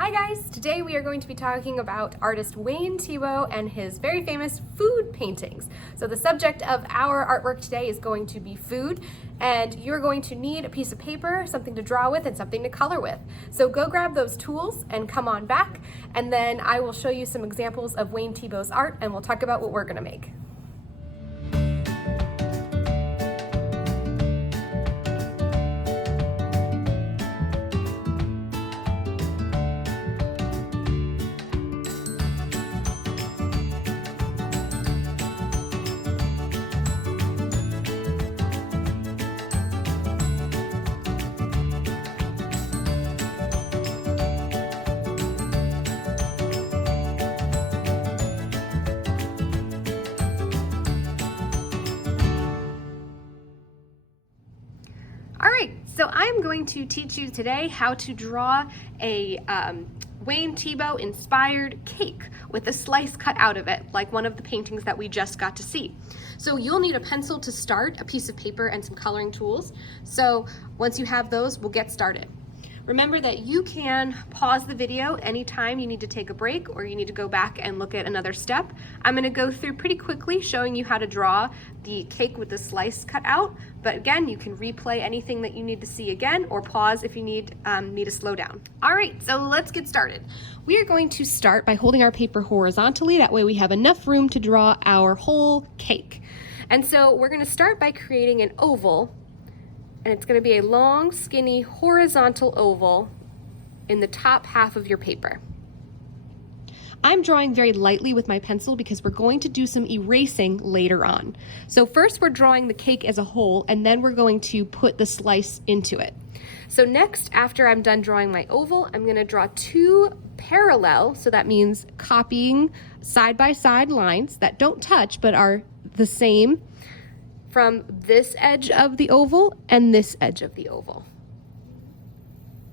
Hi guys! Today we are going to be talking about artist Wayne Thiebaud and his very famous food paintings. So the subject of our artwork today is going to be food, and you're going to need a piece of paper, something to draw with, and something to color with. So go grab those tools and come on back, and then I will show you some examples of Wayne Thiebaud's art, and we'll talk about what we're going to make. Alright, so I'm going to teach you today how to draw a Wayne Thiebaud inspired cake with a slice cut out of it, like one of the paintings that we just got to see. So you'll need a pencil to start, a piece of paper, and some coloring tools. So once you have those, we'll get started. Remember that you can pause the video anytime you need to take a break or you need to go back and look at another step. I'm going to go through pretty quickly showing you how to draw the cake with the slice cut out, but again, you can replay anything that you need to see again or pause if you need me to slow down. All right, so let's get started. We are going to start by holding our paper horizontally, that way we have enough room to draw our whole cake. And so we're going to start by creating an oval, and it's going to be a long, skinny, horizontal oval in the top half of your paper. I'm drawing very lightly with my pencil because we're going to do some erasing later on. So first we're drawing the cake as a whole, and then we're going to put the slice into it. So next, after I'm done drawing my oval, I'm going to draw two parallel, so that means copying side-by-side lines that don't touch but are the same, from this edge of the oval and this edge of the oval.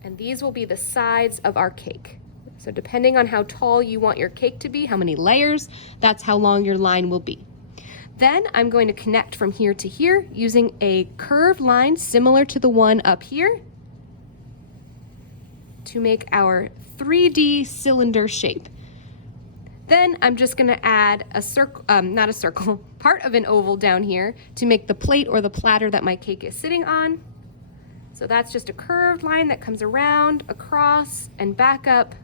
And these will be the sides of our cake. So depending on how tall you want your cake to be, how many layers, that's how long your line will be. Then I'm going to connect from here to here using a curved line similar to the one up here to make our 3D cylinder shape. Then I'm just going to add a circle, not a circle, part of an oval down here to make the plate or the platter that my cake is sitting on. So that's just a curved line that comes around, across, and back up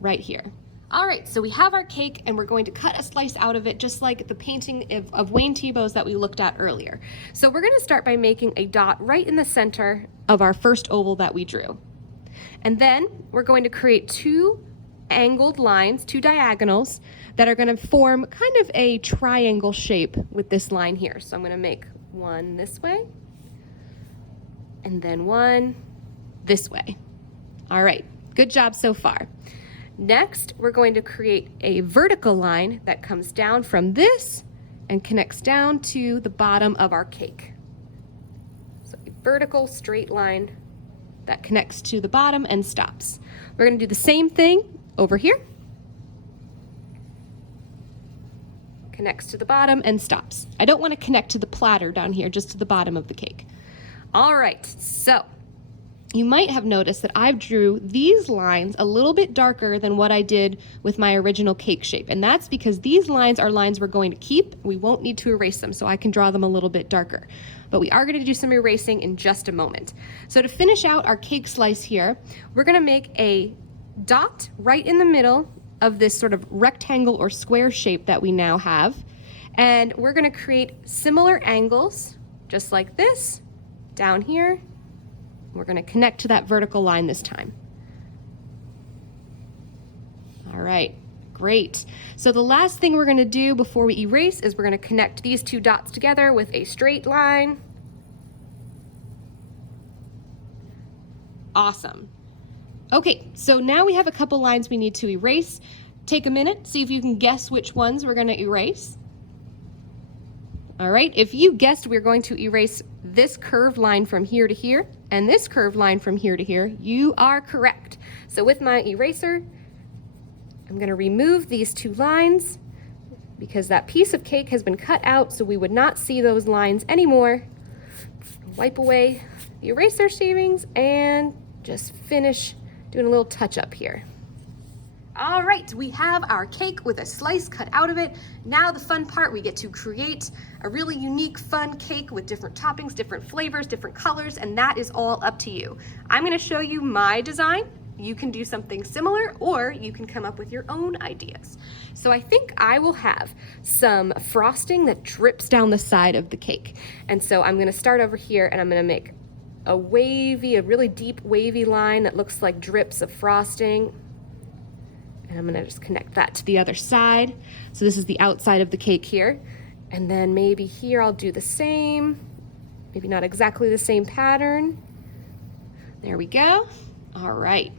right here. All right, so we have our cake and we're going to cut a slice out of it just like the painting of Wayne Thiebaud's that we looked at earlier. So we're going to start by making a dot right in the center of our first oval that we drew. And then we're going to create two angled lines, two diagonals, that are going to form kind of a triangle shape with this line here. So I'm going to make one this way and then one this way. All right, good job so far. Next, we're going to create a vertical line that comes down from this and connects down to the bottom of our cake. So a vertical straight line that connects to the bottom and stops. We're going to do the same thing over here. Connects to the bottom and stops. I don't want to connect to the platter down here, just to the bottom of the cake. All right, so you might have noticed that I've drew these lines a little bit darker than what I did with my original cake shape. And that's because these lines are lines we're going to keep. We won't need to erase them, so I can draw them a little bit darker. But we are going to do some erasing in just a moment. So to finish out our cake slice here, we're going to make a dot right in the middle of this sort of rectangle or square shape that we now have. And we're going to create similar angles, just like this, down here. We're going to connect to that vertical line this time. All right, great. So the last thing we're going to do before we erase is we're going to connect these two dots together with a straight line. Awesome. Okay, so now we have a couple lines we need to erase. Take a minute, see if you can guess which ones we're going to erase. All right, if you guessed we're going to erase this curved line from here to here and this curved line from here to here, you are correct. So with my eraser, I'm going to remove these two lines because that piece of cake has been cut out, so we would not see those lines anymore. Wipe away the eraser shavings and just finish doing a little touch up here. All right, we have our cake with a slice cut out of it. Now the fun part, we get to create a really unique, fun cake with different toppings, different flavors, different colors, and that is all up to you. I'm gonna show you my design. You can do something similar, or you can come up with your own ideas. So I think I will have some frosting that drips down the side of the cake. And so I'm gonna start over here and I'm gonna make a really deep wavy line that looks like drips of frosting. And I'm gonna just connect that to the other side. So this is the outside of the cake here. And then maybe here I'll do the same, maybe not exactly the same pattern. There we go. All right.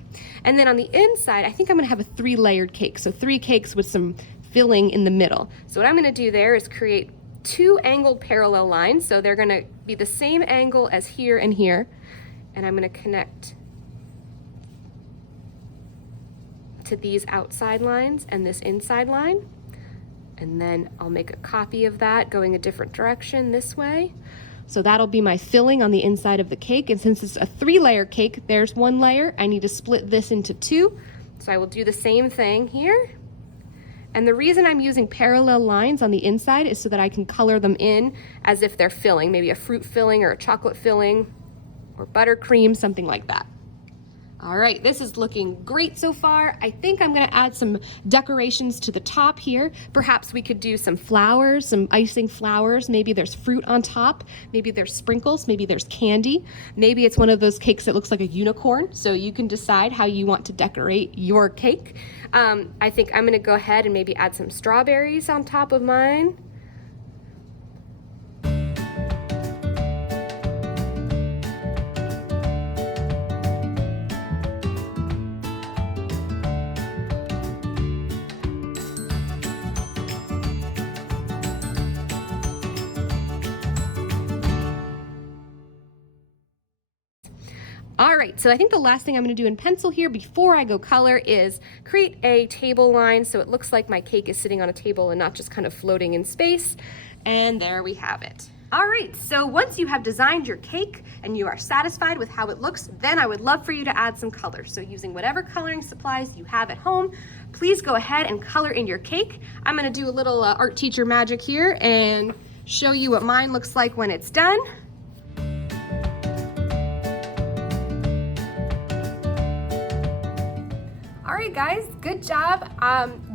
And then on the inside, I think I'm gonna have a 3-layered cake. So 3 cakes with some filling in the middle. So what I'm gonna do there is create 2 angled parallel lines. So they're gonna be the same angle as here and here. And I'm gonna connect to these outside lines and this inside line. And then I'll make a copy of that going a different direction this way. So that'll be my filling on the inside of the cake. And since it's a 3-layer cake, there's 1 layer. I need to split this into 2. So I will do the same thing here. And the reason I'm using parallel lines on the inside is so that I can color them in as if they're filling, maybe a fruit filling or a chocolate filling or buttercream, something like that. All right, this is looking great so far. I think I'm gonna add some decorations to the top here. Perhaps we could do some flowers, some icing flowers. Maybe there's fruit on top. Maybe there's sprinkles, maybe there's candy. Maybe it's one of those cakes that looks like a unicorn, so you can decide how you want to decorate your cake. I think I'm gonna go ahead and maybe add some strawberries on top of mine. All right, so I think the last thing I'm gonna do in pencil here before I go color is create a table line so it looks like my cake is sitting on a table and not just kind of floating in space. And there we have it. All right, so once you have designed your cake and you are satisfied with how it looks, then I would love for you to add some color. So using whatever coloring supplies you have at home, please go ahead and color in your cake. I'm gonna do a little art teacher magic here and show you what mine looks like when it's done. All right, guys, good job.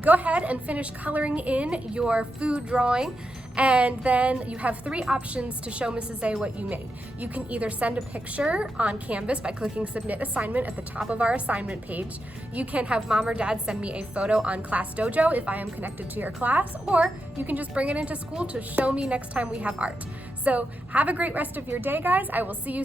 Go ahead and finish coloring in your food drawing, and then you have 3 options to show Mrs. A what you made. You can either send a picture on Canvas by clicking Submit Assignment at the top of our assignment page. You can have Mom or Dad send me a photo on Class Dojo if I am connected to your class, or you can just bring it into school to show me next time we have art. So have a great rest of your day, guys. I will see you soon.